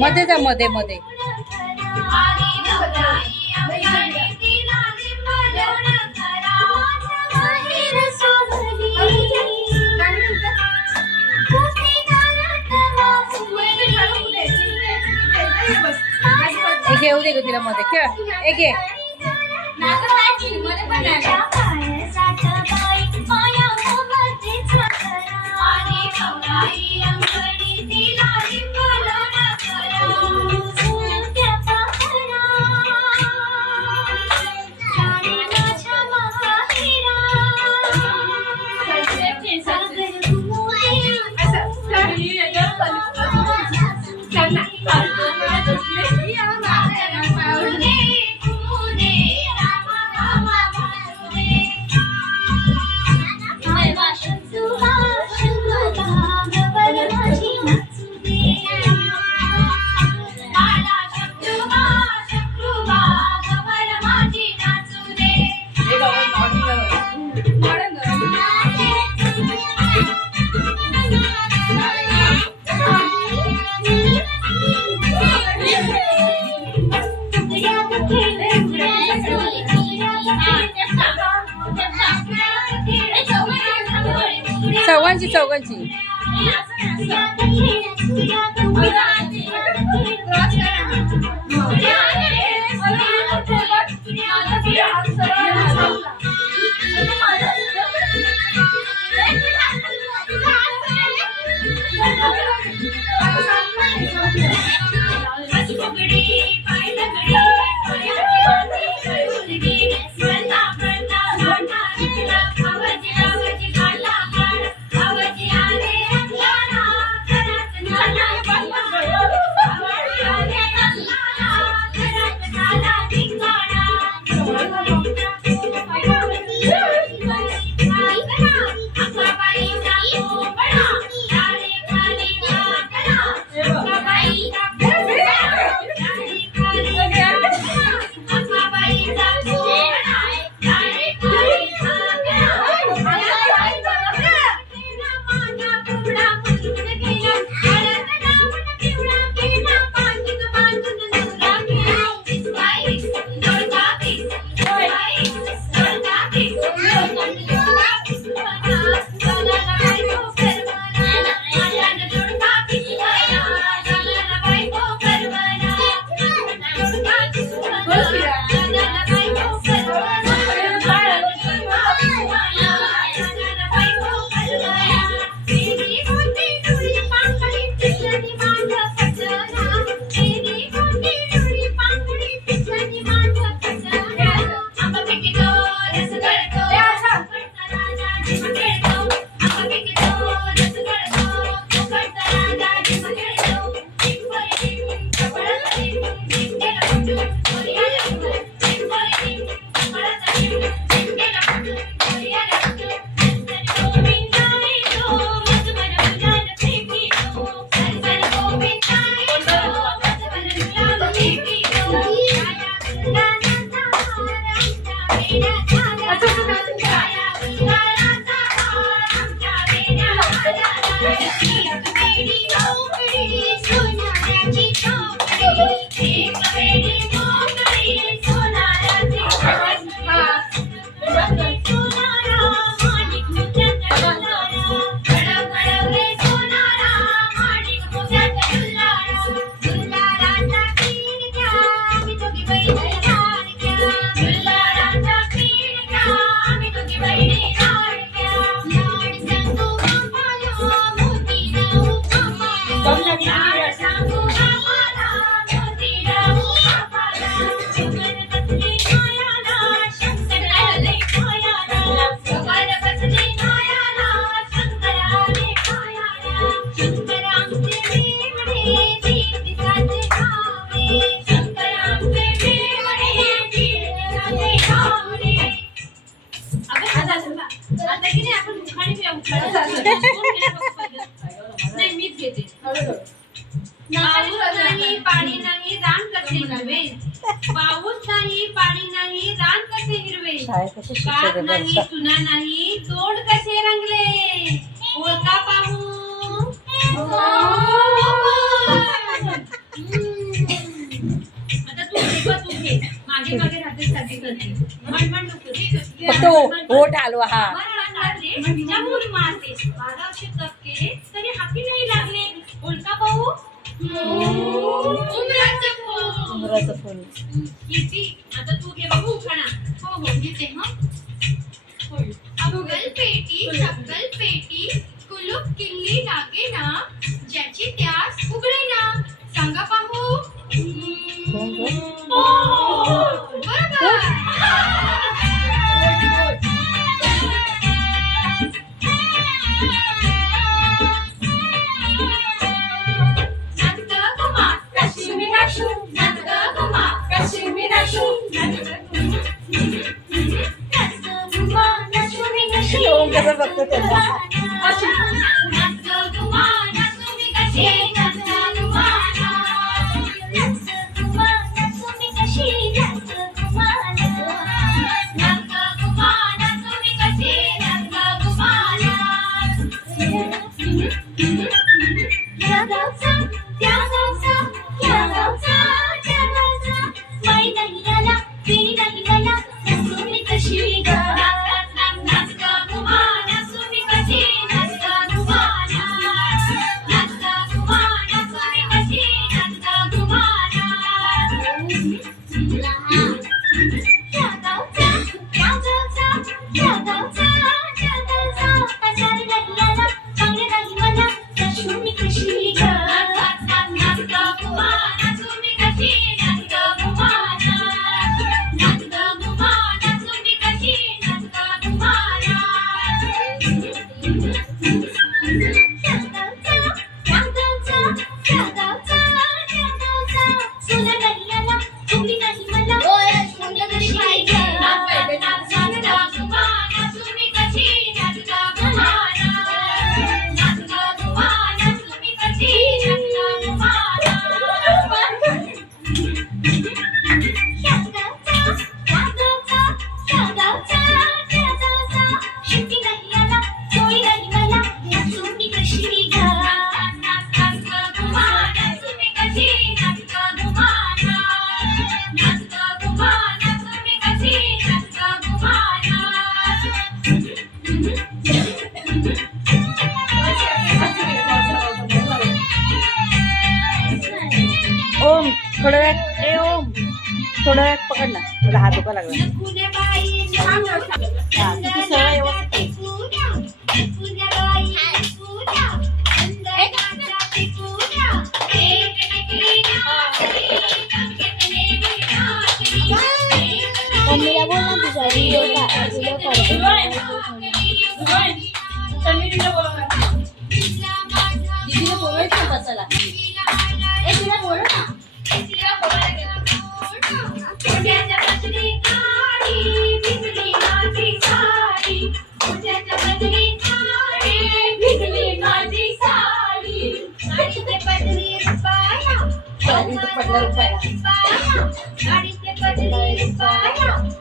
मध्ये जा, मध्ये मध्ये. एक येऊ दे ग तिला मध्ये खेळ. एक घे. चौघांची नाही मीच घेते. पाऊस नाही पाणी नाही रान कसे हिरवे, पाऊस नाही पाणी नाही रान कसे हिरवे, कात नाही चुना नाही तोड कसे रंगले, ओळखा पाहू करते मन डुकते फक्त ओठ हलवा हा. तिच्याहून मारते 1200 तप केले तरी हाती नाही लागले उलका पाहू उमराचं फूल उमराचं फुल. किती आता तू घे बघू उखाणा हो घेते अक्कल पेटी चक्कल पेटी कुलूप किल्ली लागे ना ज्याची त्यास उघडे ना सांगा पाहू बरोबर ओम कसं बघतो त्याला. ओम थोड्या वेळात ओम थोड्या वेळात पकड ना मला हात दुखा लागला. हा, किती सवय मम्मीला बोल ना तुझा व्हिडिओ दीदीला बोलायचं बसायला. तुला बोल ना गाडीत पडला रुपया.